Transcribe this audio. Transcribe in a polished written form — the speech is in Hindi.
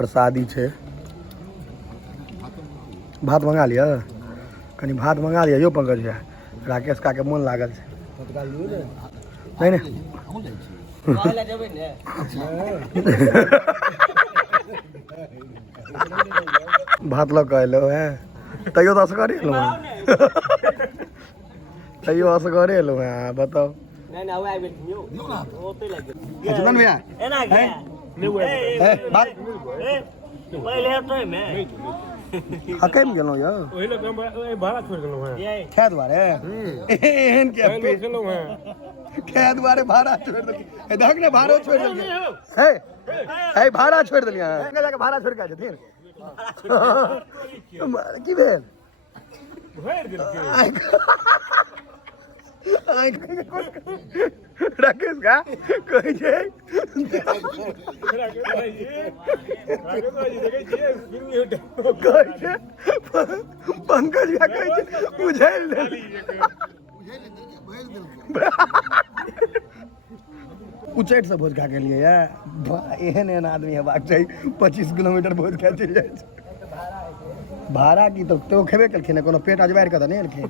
प्रसादी छे। भात मंगा लिया कनी भात मंगा लिया यो पंकज भैया राकेश का के मन लागल छे नहीं नहीं भात लग एलो है तैयो तो असगरे एलो तैयो असगरे एलो है बताओ चंदन भैया बात हकैम गेलौ यौ ओहि लग भाड़ा छोड़ गेलौ हैं खे दुआरे एहन के गेलौ हैं खे दुआरे भाड़ा छोड़ देलियै देख ने भाड़ो छोड़ देलियै हे भाड़ा छोड़ देलियै हैं जाके भाड़ा छोड़ के छथिन की भेल भर देलकै राकेश का कहै छै पंकज भैया कहै छै बुझाइल उच्चैठ से भोज खा के लिए एहन एहन आदमी हेबाक चाही 25 किलोमीटर भोज खा चलि जाइ छै भाड़ा की तो खेबे केलखिन कोनो पेट अजबारि के तऽ नहि एलखिन।